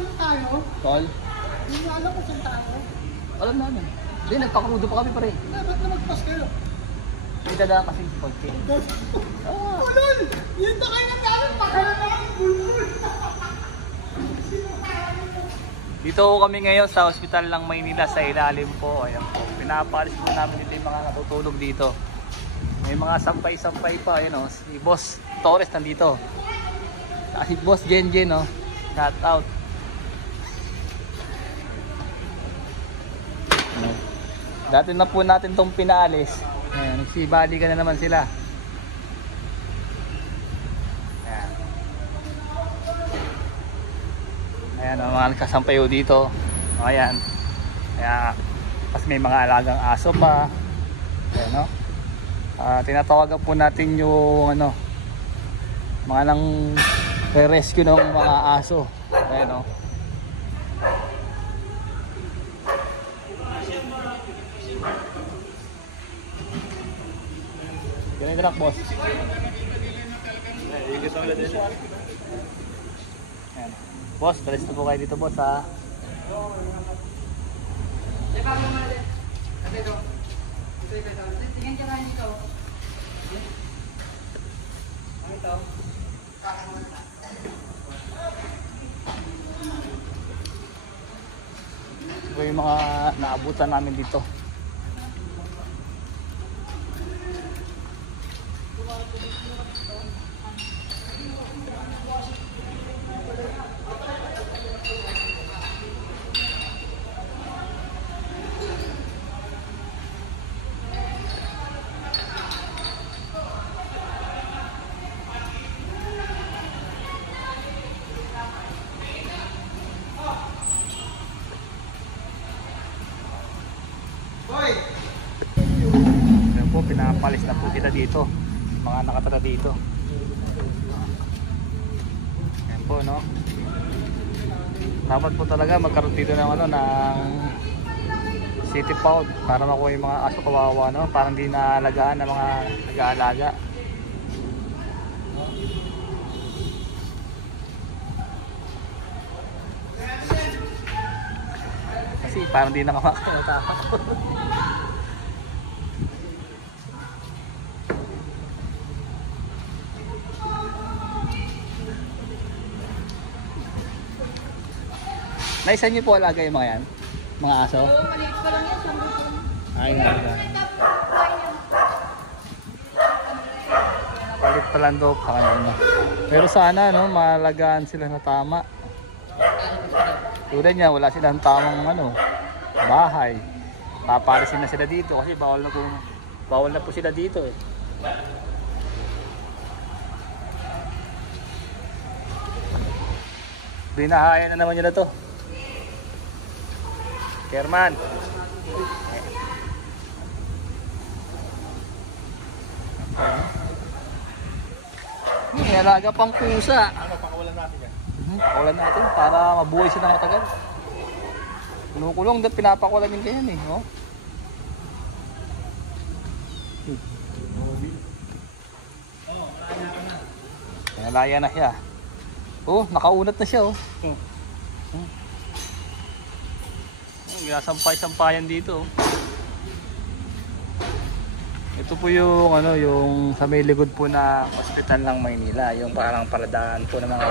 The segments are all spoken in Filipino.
namin tayo. Tol? Hindi na alam kung saan tayo. Alam namin. Hindi, nagpakarudo pa kami pare. Ba't na magpas kayo? May dadaan kasi konti. Ulol! Yun na kayo ng namin, pakala namin, bulbul! Dito kami ngayon sa Hospital ng Maynila sa ilalim po. Ayan po. Pinapalis po namin dito yung mga natutulog dito. May mga sampay-sampay pa. Ayan o. Si Boss Torres nandito. Si Boss Genjen o. Shout out. Dati na po natin itong pinaalis. Ayan. Nagsibali ka na naman sila. Ayan o, mga nagkasampayo dito. Ayan. Kaya, pas may mga alagang aso pa. Ayan o. Tinatawagan po natin yung ano, mga nang re-rescue ng mga aso. Ayan o. Ganun yung truck, boss. Ayan. Boss, talis na po kayo dito, boss, ha? Ito yung mga naabutan namin dito. Ayan po, pinapalis na po kita dito, mga nakatara dito. Ayan po, no? Dapat po talaga magkaroon dito ng ano, ng city pound para makuha yung mga aso kawawa, no? Parang di naalagaan ng mga nag-aalaga. Kasi parang di nakamakakatawa. Naisan niyo po alaga yung mga yan? Mga aso? Oo, maliit pa lang yan. Ay, nga. Palit pa lang daw pa kanina. Pero sana, no, malagaan sila na tama. Tulad niya, wala silang tamang ano, bahay. Papalisin na sila dito kasi bawal na po sila dito eh. Binahayan na naman nila to. Kerman. May alaga pang pusa. Ano, pakawalan natin yan? Pakawalan natin para mabuhay sila matagal. Kinukulong dahil pinapakulan yung ganyan eh. Oh. Nalaya na siya. Oh, nakaunat na siya oh. Sampay-sampayan dito. Ito po yung ano, yung sa may likod po na Hospital ng Maynila, yung parang paradaan po ng mga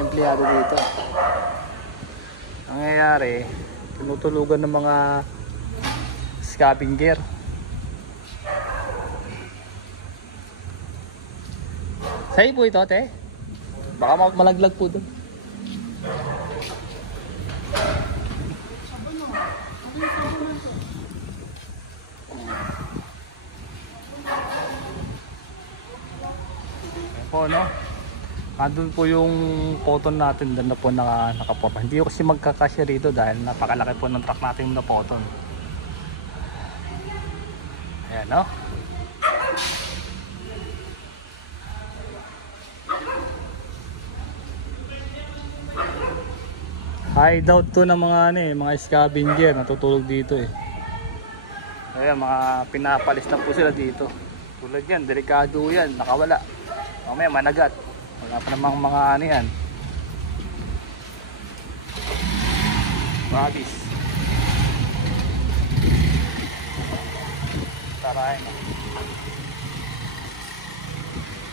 empleyado dito. Ang nangyayari, tinutulugan ng mga scavenger. Sa'yo po ito, te? Baka malaglag po doon. Po, no? Andun po yung photon natin, doon na po nakapopa. Hindi ko kasi magkakasya rito dahil napakalaki po ng truck natin na photon. Ayan, no? Hideout to ng mga ano eh, mga scavenger natutulog dito eh. Ayan, mga pinapalis na po sila dito. Tulad yan, delikado yan, nakawala. Mamaya managat. Wala pa namang mga ano yan. Rabies. Tarahin.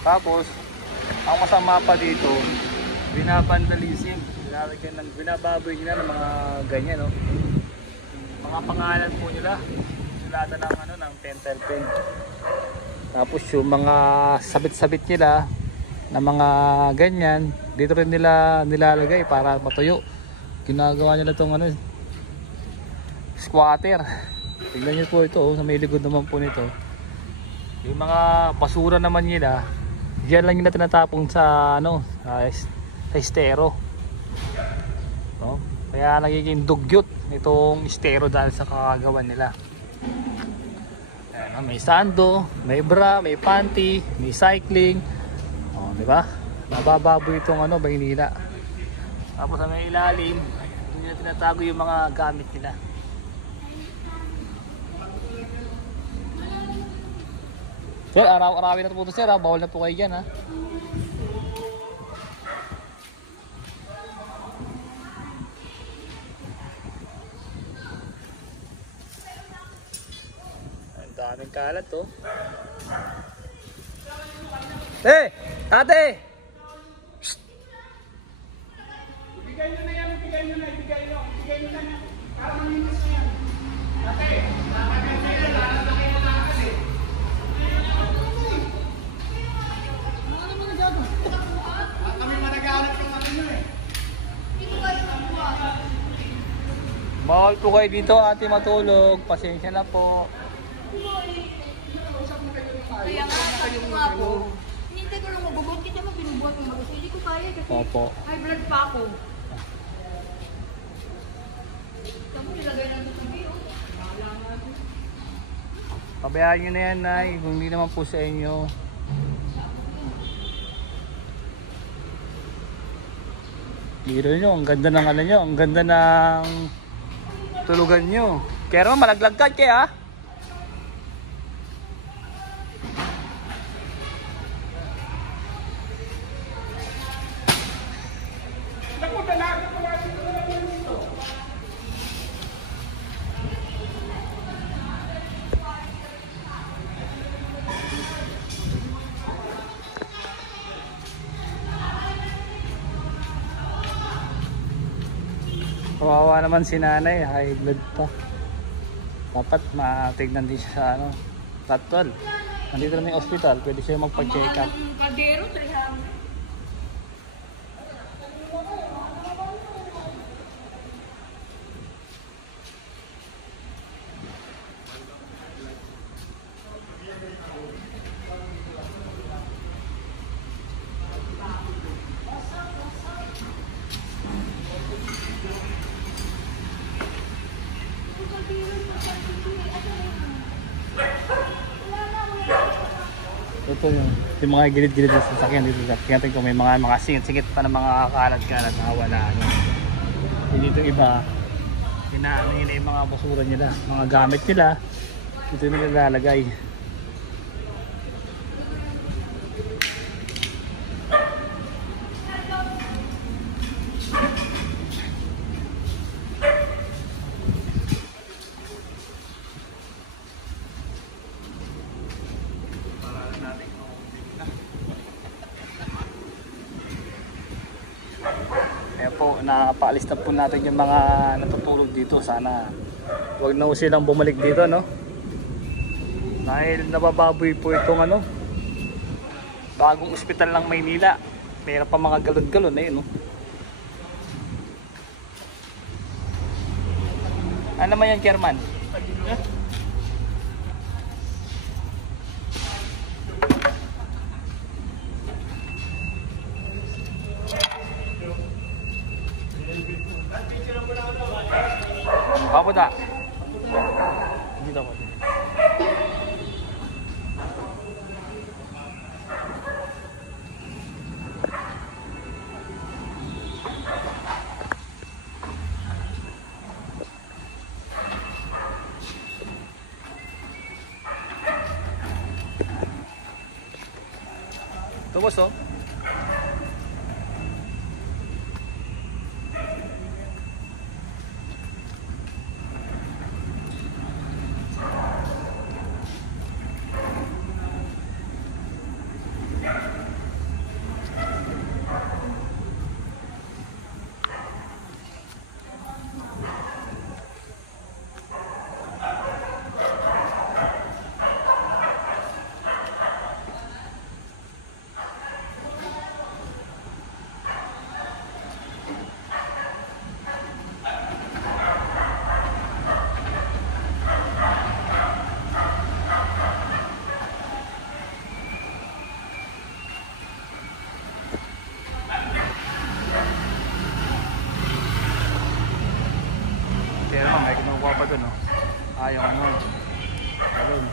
Tapos, ang masama pa dito, binabandalism. Binababoy nila ng mga ganyan, no? Mga pangalan po nila. Sulatan ng ano, ng pentel pen. Tapos yung mga sabit-sabit nila na mga ganyan, dito rin nila nilalagay para matuyo. Ginagawa nila tong ano, squatter. Tingnan niyo po ito, oh, sa may likod naman po nito. Yung mga basura naman nila, diyan lang nila tinatapon sa ano, sa estero. No? Kaya nagiging dugyot itong estero dahil sa kakagawan nila. Ayan, may sando, may bra, may panty, may cycling. Oh, di ba? Nabababoy itong ano, Maynila. Tapos sa may ilalim, doon nila tinatago yung mga gamit nila. Sir, araw-arawin na po ito, sir. Bawal na po kayo dyan, ha? Ang daming kalat, oh. Hey! Ate! Ibigay nyo na yan, ibigay nyo na yan. Para maninis na yan. Ate, nakakaganda yan, lalaki na lakas eh. Ano naman nagagawa? Kami managalit yung ano nyo eh. Bawal po kayo dito, ate, matulog. Pasensya na po. Kaya nga, sabi ko nga po, hinintay ko lang mabubuhat kita mo, binubuhat mo mag-gusto. Hindi ko kaya kasi Opo. high blood pa ako. Kamu nilagay lang sa tabi, oh. Bahala nga ako. Pabayaan nyo na yan, Nay. Kung hindi naman po sa inyo. Biro nyo, ang ganda ng ano nyo. Ang ganda ng tulugan nyo. Kaya naman malaglag ka, kaya. Naku, dalaga ko lang dito. Kawawa naman si nanay, high blood pa. Dapat matignan din siya sa ano, tatwal. Nandito na yung hospital, pwede siya magpa-check up. Ang kaldero, 300. Ito yung mga gilid-gilid sa sasakyan dito. Tingnan ko may mga singit-singit pa ng mga kalat-kalat na wala. Dito iba, inaano nila yung mga basura nila, mga gamit nila. Dito nila lalagay. Kaya po, napaalis na po natin yung mga natutulog dito. Sana huwag na po silang bumalik dito, no? Dahil nabababoy po itong ano, bagong ospital ng Maynila. Mayroon pa mga galon-galon na yun, no? Ano naman yan, Kerman? Apa tak? Dito ako. Ito boss, oh. doon, oh. Ah, yung ano. Ayun.